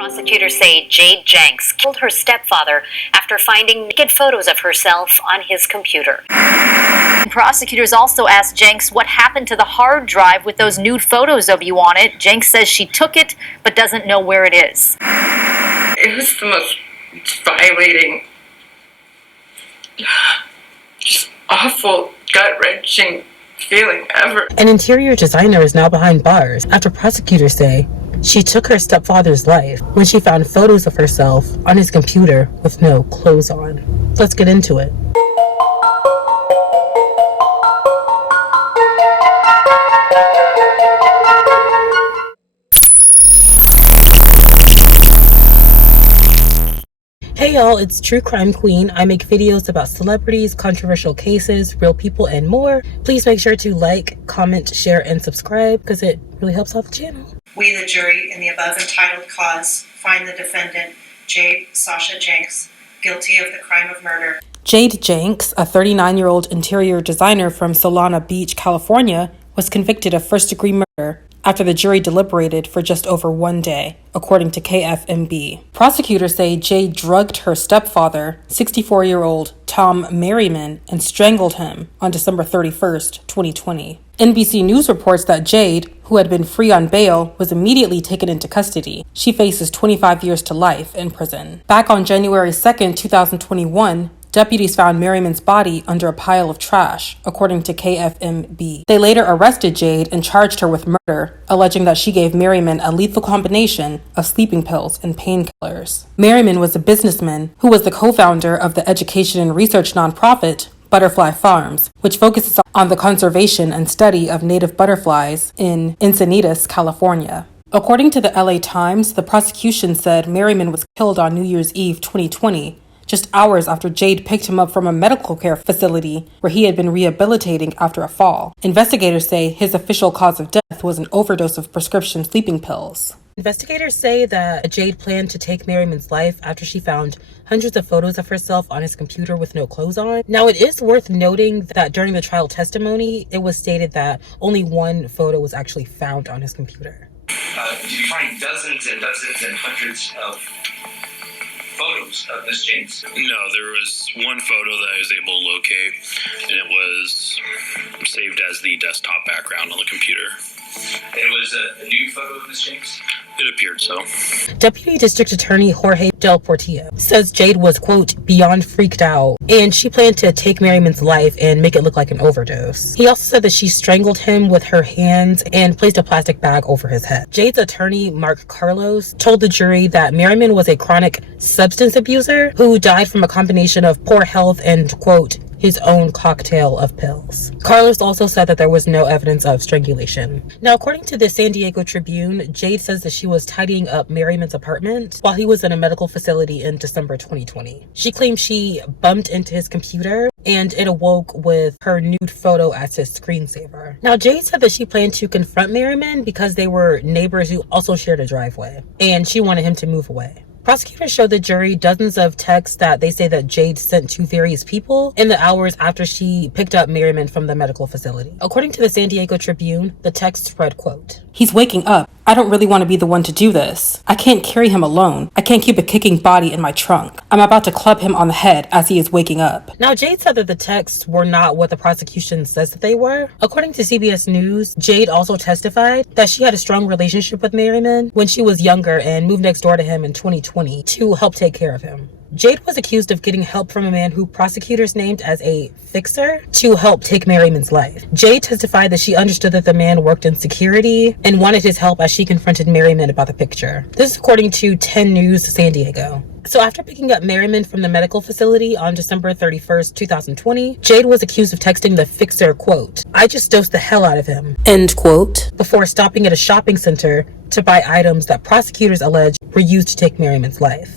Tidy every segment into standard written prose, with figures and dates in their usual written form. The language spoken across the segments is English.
Prosecutors say Jade Janks killed her stepfather after finding naked photos of herself on his computer. Prosecutors also asked Janks what happened to the hard drive with those nude photos of you on it. Janks says she took it, but doesn't know where it is. It was the most violating, just awful, gut-wrenching feeling ever. An interior designer is now behind bars after prosecutors say she took her stepfather's life when she found photos of herself on his computer with no clothes on. Let's get into it. Hey y'all, it's True Crime Queen. I make videos about celebrities, controversial cases, real people, and more. Please make sure to like, comment, share, and subscribe because it really helps out the channel. We, the jury, in the above entitled cause, find the defendant, Jade Janks, guilty of the crime of murder. Jade Janks, a 39-year-old interior designer from Solana Beach, California, was convicted of first-degree murder after the jury deliberated for just over 1 day, according to KFMB. Prosecutors say Jade drugged her stepfather, 64-year-old Tom Merriman, and strangled him on December 31st, 2020. NBC News reports that Jade, who had been free on bail, was immediately taken into custody. She faces 25 years to life in prison. Back on January 2nd, 2021, deputies found Merriman's body under a pile of trash, according to KFMB. They later arrested Jade and charged her with murder, alleging that she gave Merriman a lethal combination of sleeping pills and painkillers. Merriman was a businessman who was the co-founder of the education and research nonprofit Butterfly Farms, which focuses on the conservation and study of native butterflies in Encinitas, California. According to the LA Times, the prosecution said Merriman was killed on New Year's Eve 2020, just hours after Jade picked him up from a medical care facility where he had been rehabilitating after a fall. Investigators say his official cause of death was an overdose of prescription sleeping pills. Investigators say that Jade planned to take Merriman's life after she found hundreds of photos of herself on his computer with no clothes on. Now, it is worth noting that during the trial testimony, it was stated that only one photo was actually found on his computer. Did you find dozens and dozens and hundreds of photos of Miss Janks? No, there was one photo that I was able to locate, and it was saved as the desktop background on the computer. It was a nude photo of Miss Janks? It appeared so. Deputy District Attorney Jorge Del Portillo says Jade was, quote, beyond freaked out, and she planned to take Merriman's life and make it look like an overdose. He also said that she strangled him with her hands and placed a plastic bag over his head. Jade's attorney, Mark Carlos, told the jury that Merriman was a chronic substance abuser who died from a combination of poor health and, quote, his own cocktail of pills. Carlos also said that there was no evidence of strangulation. Now, according to the San Diego Tribune, Jade says that she was tidying up Merriman's apartment while he was in a medical facility in December 2020. She claims she bumped into his computer and it awoke with her nude photo as his screensaver. Now, Jade said that she planned to confront Merriman because they were neighbors who also shared a driveway, and she wanted him to move away. Prosecutors showed the jury dozens of texts that they say that Jade sent to various people in the hours after she picked up Merriman from the medical facility. According to the San Diego Tribune, the texts read, quote, "He's waking up. I don't really want to be the one to do this. I can't carry him alone. I can't keep a kicking body in my trunk. I'm about to club him on the head as he is waking up." Now, Jade said that the texts were not what the prosecution says that they were. According to CBS News, Jade also testified that she had a strong relationship with Merriman when she was younger and moved next door to him in 2020 to help take care of him. Jade was accused of getting help from a man who prosecutors named as a fixer to help take Merriman's life. Jade testified that she understood that the man worked in security and wanted his help as she confronted Merriman about the picture. This is according to 10 News San Diego. So after picking up Merriman from the medical facility on December 31st, 2020, Jade was accused of texting the fixer, quote, "I just dosed the hell out of him," end quote, before stopping at a shopping center to buy items that prosecutors allege were used to take Merriman's life.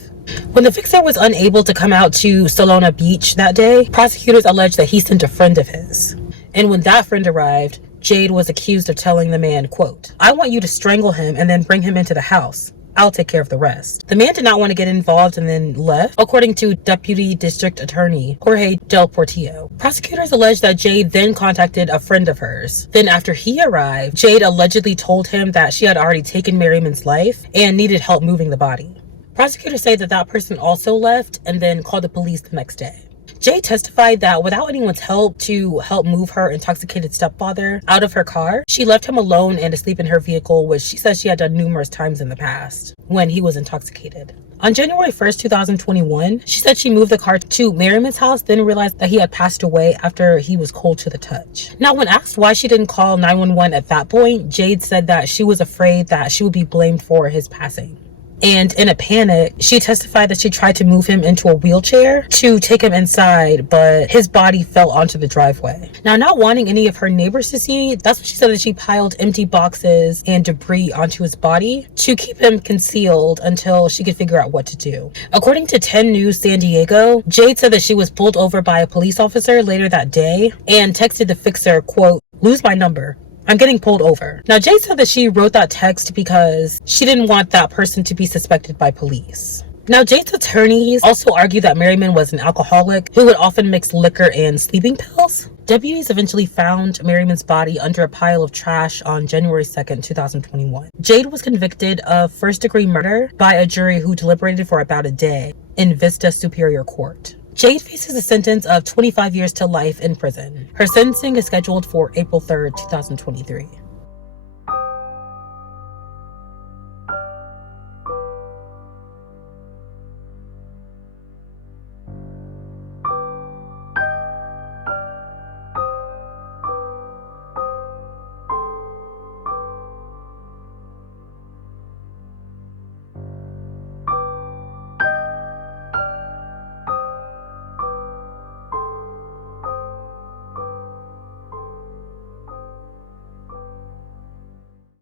When the fixer was unable to come out to Solana Beach that day, prosecutors alleged that he sent a friend of his. And when that friend arrived, Jade was accused of telling the man, quote, "I want you to strangle him and then bring him into the house," I'll take care of the rest. The man did not want to get involved and then left, according to Deputy District Attorney Jorge Del Portillo. Prosecutors allege that Jade then contacted a friend of hers. Then after he arrived, Jade allegedly told him that she had already taken Merriman's life and needed help moving the body. Prosecutors say that that person also left and then called the police the next day. Jade testified that without anyone's help to help move her intoxicated stepfather out of her car, she left him alone and asleep in her vehicle, which she says she had done numerous times in the past when he was intoxicated. On January 1st, 2021, she said she moved the car to Merriman's house, then realized that he had passed away after he was cold to the touch. Now, when asked why she didn't call 911 at that point, Jade said that she was afraid that she would be blamed for his passing. And in a panic, she testified that she tried to move him into a wheelchair to take him inside, but his body fell onto the driveway. Now, not wanting any of her neighbors to see, that's when she said that she piled empty boxes and debris onto his body to keep him concealed until she could figure out what to do. According to 10 News San Diego, Jade said that she was pulled over by a police officer later that day and texted the fixer, quote, "Lose my number. I'm getting pulled over." Now, Jade said that she wrote that text because she didn't want that person to be suspected by police. Now, Jade's attorneys also argue that Merriman was an alcoholic who would often mix liquor and sleeping pills. Deputies eventually found Merriman's body under a pile of trash on January 2nd, 2021. Jade was convicted of first-degree murder by a jury who deliberated for about a day in Vista Superior Court. Jade faces a sentence of 25 years to life in prison. Her sentencing is scheduled for April 3rd, 2023.